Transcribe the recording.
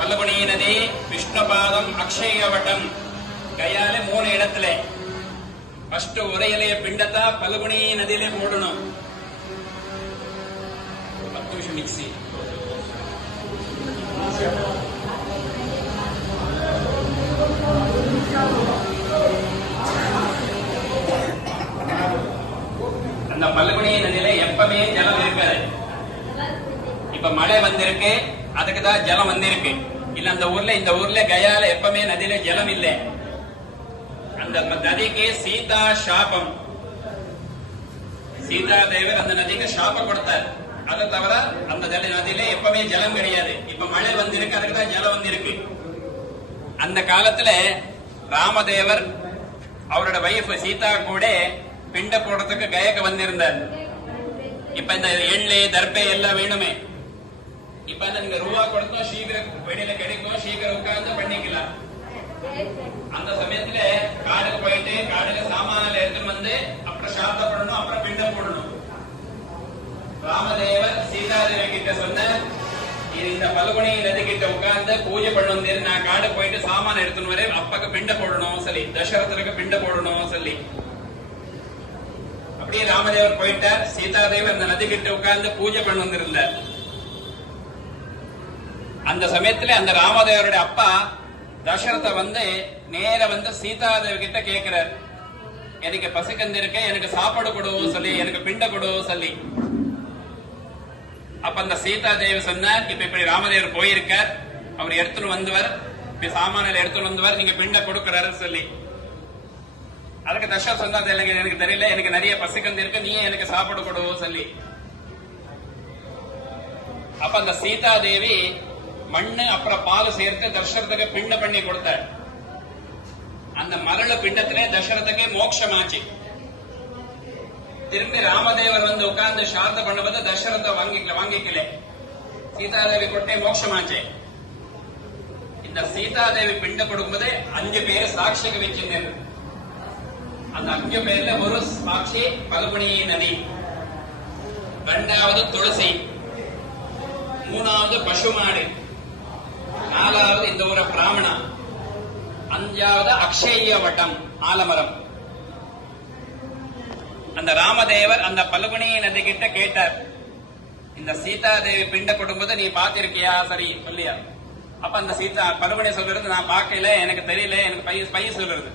பல்லகுனி நதி, விஷ்ணுபாதம், அக்ஷயவட்டம், கையால 3 இடத்துல ஃபர்ஸ்ட் ஒரு இலைய பிண்டத்தா பல்லகுனி நதியில போடணும். 10 நிமிஷம் மிக்சி. அந்த பல்லகுனி நதியில எப்பவுமே ஜலம் இருக்காது. இப்ப மழை வந்திருக்கு, அதுக்குதான் ஜலம் வந்திருக்கு. இல்ல அந்த ஊர்ல இந்த ஊர்ல கயால எப்பவுமே நதியில ஜலம் இல்லை. அந்த நதிக்கு சீதா சாபம். சீதா தேவர் அந்த நதிக்கு சாபம் கொடுத்தார். அதை தவிர அந்த நதியில எப்பவுமே ஜலம் கிடையாது. இப்ப மழை வந்திருக்கு, அதுக்குதான் ஜலம் வந்திருக்கு. அந்த காலத்துல ராமதேவர் அவரோட வைஃப் சீதா கூட பிண்ட போடுறதுக்கு கயக்கு வந்திருந்தார். இப்ப இந்த எள்ளு தர்பை எல்லாம் வேணுமே. இப்ப நீங்க ரூபா கொடுத்தோம், சீக்கிரம் வெளியில கிடைக்கும், சீக்கிரம் உட்கார்ந்து பண்ணிக்கலாம். அந்த சமயத்துல காடுக்கு போயிட்டு காடுல சாமான எடுத்துட்டு வந்து அப்புறம் சாப்பிடப்படணும், அப்புறம் பிண்டம் போடணும். ராமதேவர் சீதாதேவி கிட்ட சொன்ன, இந்த பல்லகுனி நதி கிட்ட உட்கார்ந்து பூஜை பண்ணணும், நான் காடு போயிட்டு சாமான எடுத்துன்னு வரேன், அப்பாக்கு பிண்ட போடணும் சொல்லி, தசரதனுக்கு பிண்ட போடணும் சொல்லி. அப்படியே ராமதேவர் போயிட்டார். சீதாதேவர் அந்த நதி கிட்ட உட்கார்ந்து பூஜை பண்ண வந்திருந்தார். அந்த சமயத்துல அந்த ராமதேவருடைய அப்பா தசரத வந்து நேர வந்து சீதாதேவி கிட்ட கேட்கிறார், எனக்கு பசிக்கந்திருக்க, எனக்கு சாப்பாடு கொடுவோம் சொல்லி, எனக்கு பிண்ட கொடுவோம் சொல்லி. அப்ப அந்த சீதாதேவி சொன்னார், இப்ப இப்படி ராமதேவர் போயிருக்கார், அவர் எடுத்துன்னு வந்தவர், இப்ப சாமானில எடுத்துன்னு வந்தவர், நீங்க பிண்ட கொடுக்கிறாரு சொல்லி. அதுக்கு தசரத் சொன்னார், எனக்கு தெரியல, எனக்கு நிறைய பசிக்கந்து இருக்கு, நீ எனக்கு சாப்பாடு கொடுவோம் சொல்லி. அப்ப அந்த சீதாதேவி மண்ணு அப்புறம் பால் சேர்த்து தசரத்துக்கு பிண்ட பண்ணி கொடுத்தார். அந்த மரள பிண்டத்திலே தசரத்துக்கு மோட்சமாச்சு. திரும்பி ராமதேவர் வந்து உட்கார்ந்து சாந்த பண்ணும்போது தசரத்தை வாங்கிக்கல. சீதாதேவி கொட்டே மோட்சமாச்சு. இந்த சீதாதேவி பிண்ட கொடுக்கும்போது 5 பேர் சாட்சிக்கு வச்சிருந்தது. அந்த 5 பேர்ல ஒரு சாட்சி பல்குனி நதி, 2வது துளசி, 3வது பசுமாடு, 4வது இந்த ஊர பிராமணா, 5வது அக்ஷயவட்டம் ஆலமரம். அந்த ராமதேவர் அந்த பல்குனி நதி கிட்ட கேட்டார், இந்த சீதாதேவி பிண்ட கொடுக்கும்போது நீ பாத்திருக்கியா சரி சொல்லியா? அப்ப அந்த பல்குனி சொல்றது, நான் பார்க்கல, எனக்கு தெரியல, எனக்கு பைய சொல்றது.